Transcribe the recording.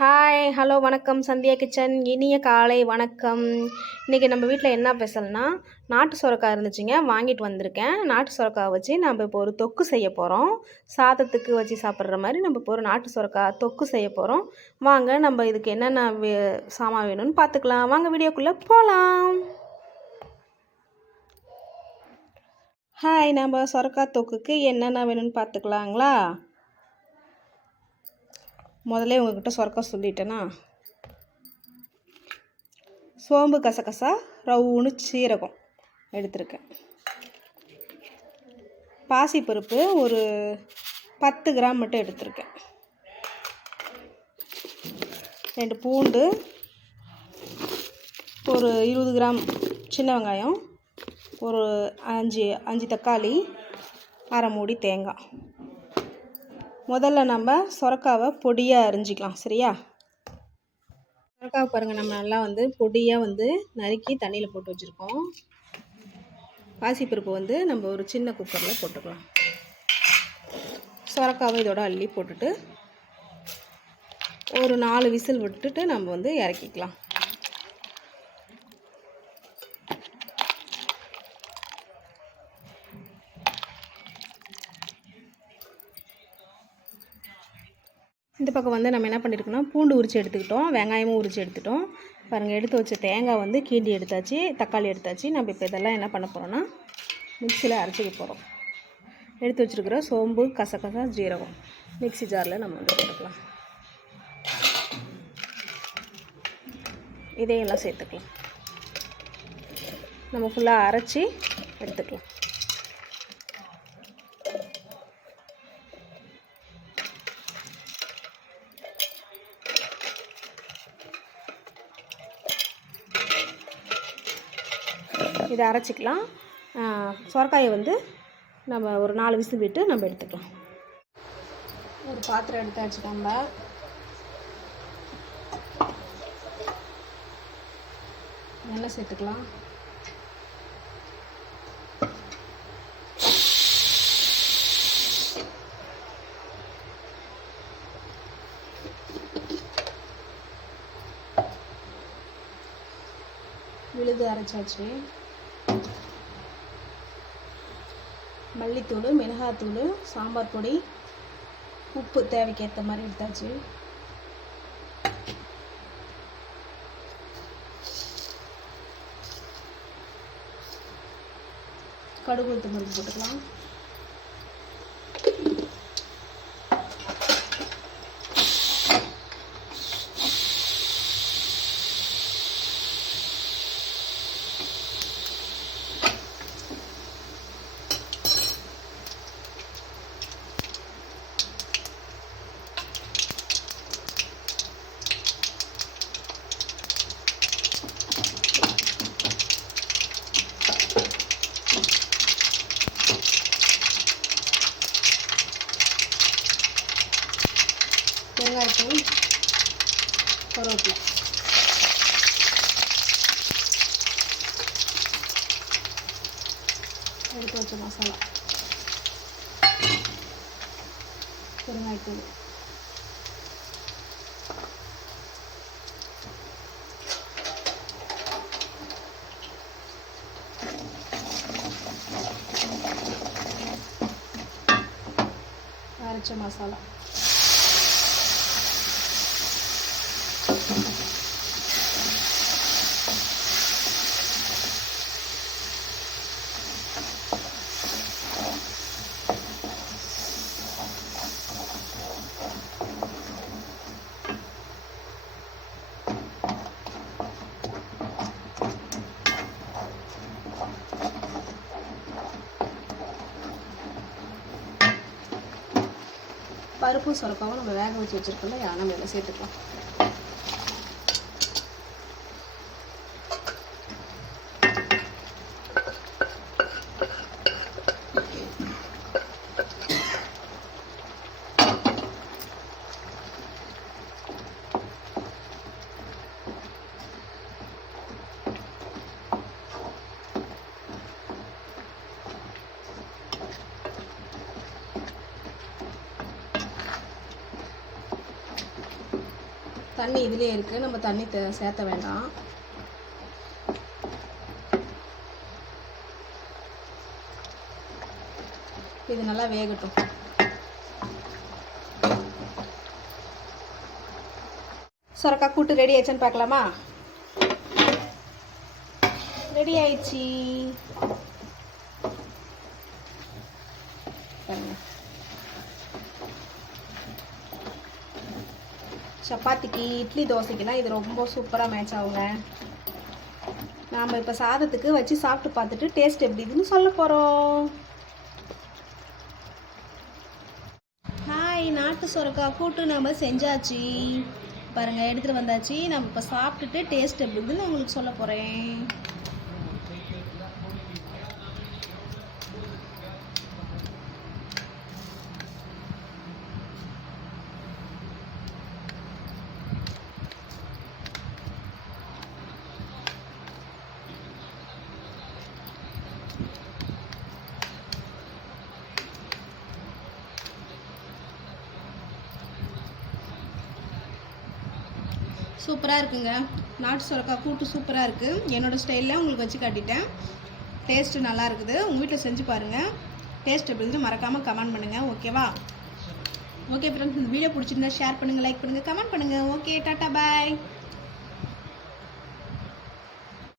Hi hello வணக்கம். Sandhya kitchen இனிய காலை வணக்கம். இன்றைக்கி நம்ம வீட்டில் என்ன ஸ்பெஷல்னா நாட்டு சுரக்காய் இருந்துச்சுங்க. வாங்கிட்டு வந்திருக்கேன். நாட்டு சுரக்காய் வச்சு நம்ம இப்போ ஒரு தொக்கு செய்ய போகிறோம் சாதத்துக்கு வச்சு சாப்பிட்ற மாதிரி நம்ம இப்போ ஒரு நாட்டு சுரக்காய் தொக்கு செய்ய போகிறோம் வாங்க நம்ம இதுக்கு என்னென்ன வே சாமான் வேணும்னு பார்த்துக்கலாம். வாங்க வீடியோக்குள்ளே போகலாம் ஹாய் நம்ம சுரக்காய் தொக்குக்கு என்னென்ன வேணும்னு பார்த்துக்கலாங்களா? முதல்ல உங்ககிட்ட சொர்க்க சொல்லிட்டேனா? சோம்பு கசகசா ரவுன்னு சீரகம் எடுத்திருக்கேன். பாசிப்பருப்பு ஒரு பத்து கிராம் மட்டும் எடுத்திருக்கேன். ரெண்டு பூண்டு ஒரு இருபது கிராம் சின்ன வெங்காயம் ஒரு அஞ்சு அஞ்சு தக்காளி அரை மூடி தேங்காய். முதல்ல நம்ம சொரக்காவை பொடியாக அரிஞ்சிக்கலாம் சரியா? சொரக்காவை பாருங்கள் நம்ம நல்லா வந்து பொடியாக வந்து நறுக்கி தண்ணியில் போட்டு வச்சுருக்கோம். பாசிப்பருப்பு வந்து நம்ம ஒரு சின்ன குக்கரில் போட்டுக்கலாம். சொரக்காவை இதோட அள்ளி போட்டுட்டு ஒரு நாலு விசில் விட்டுட்டு நம்ம வந்து இறக்கிக்கலாம். இந்த பக்கம் வந்து நம்ம என்ன பண்ணியிருக்கோம்னா பூண்டு உரித்து எடுத்துக்கிட்டோம். வெங்காயமும் உரித்து எடுத்துட்டோம். பாருங்கள் எடுத்து வச்ச தேங்காய் வந்து கீண்டி எடுத்தாச்சு தக்காளி எடுத்தாச்சு. நம்ம இப்போ இதெல்லாம் என்ன பண்ண போகிறோன்னா மிக்சியில் அரைச்சிக்க போகிறோம் எடுத்து வச்சுருக்கிற சோம்பு கசகசா ஜீரகம். மிக்சி ஜாரில் நம்ம வந்து போட்டுக்கலாம். இதையெல்லாம் சேர்த்துக்கலாம். நம்ம ஃபுல்லாக அரைச்சி எடுத்துக்கலாம். இதை அரைச்சிக்கலாம். சொரக்காயை வந்து நம்ம ஒரு நாலு விசில் விட்டு நம்ம எடுத்துக்கலாம். ஒரு பாத்திரம் எடுத்தாச்சு நம்ம எண்ணெய் சேர்த்துக்கலாம். விழுது அரைச்சாச்சு. மல்லித்தூள் மிளகாத்தூள் சாம்பார் பொடி உப்பு தேவைக்கு ஏற்ற மாதிரி எடுத்தாச்சு. கடுகு உளுத்து மருந்து போட்டுக்கலாம். கருவேப்பிலை எடுத்து வச்ச மசாலா பெருங்காயத்தூள் அரைச்ச பருப்பும் பருப்பு சுரக்காவும் நம்ம வேக வச்சு வச்சுருக்கோம்ல யானை மேலே சேர்த்துக்கலாம். தண்ணி இதுலேயே இருக்குது நம்ம தண்ணி சேர்த்த வேண்டாம். இது நல்லா வேகட்டும். சொரக்காய் கூட்டு ரெடி ஆயிடுச்சுன்னு பார்க்கலாமா? ரெடி ஆயிடுச்சு. பாருங்க. சப்பாத்திக்கு இட்லி தோசைக்குலாம் இது ரொம்ப சூப்பராக மேட்ச் ஆகுங்க. நாம் இப்போ சாதத்துக்கு வச்சு சாப்பிட்டு பார்த்துட்டு டேஸ்ட் எப்படி இதுன்னு சொல்ல போகிறோம் ஹாய் நாட்டு சுரக்காய் கூட்டு நம்ம செஞ்சாச்சு. பாருங்கள் எடுத்துகிட்டு வந்தாச்சு. நம்ம இப்போ சாப்பிட்டுட்டு டேஸ்ட் எப்படி இருக்குன்னு உங்களுக்கு சொல்ல போகிறேன் சூப்பராக இருக்குங்க. நாட்டு சுரக்காய் கூட்டு சூப்பராக இருக்குது என்னோடய ஸ்டைலில் உங்களுக்கு வச்சு காட்டிட்டேன். டேஸ்ட்டு நல்லா இருக்குது. உங்கள் வீட்டில் செஞ்சு பாருங்கள் டேஸ்ட் எப்படி இருந்து மறக்காமல் கமெண்ட் பண்ணுங்கள் ஓகேவா ஓகே ஃப்ரெண்ட்ஸ் இந்த வீடியோ பிடிச்சிருந்தா ஷேர் பண்ணுங்கள் லைக் பண்ணுங்கள் கமெண்ட் பண்ணுங்கள் ஓகே டாட்டா பாய்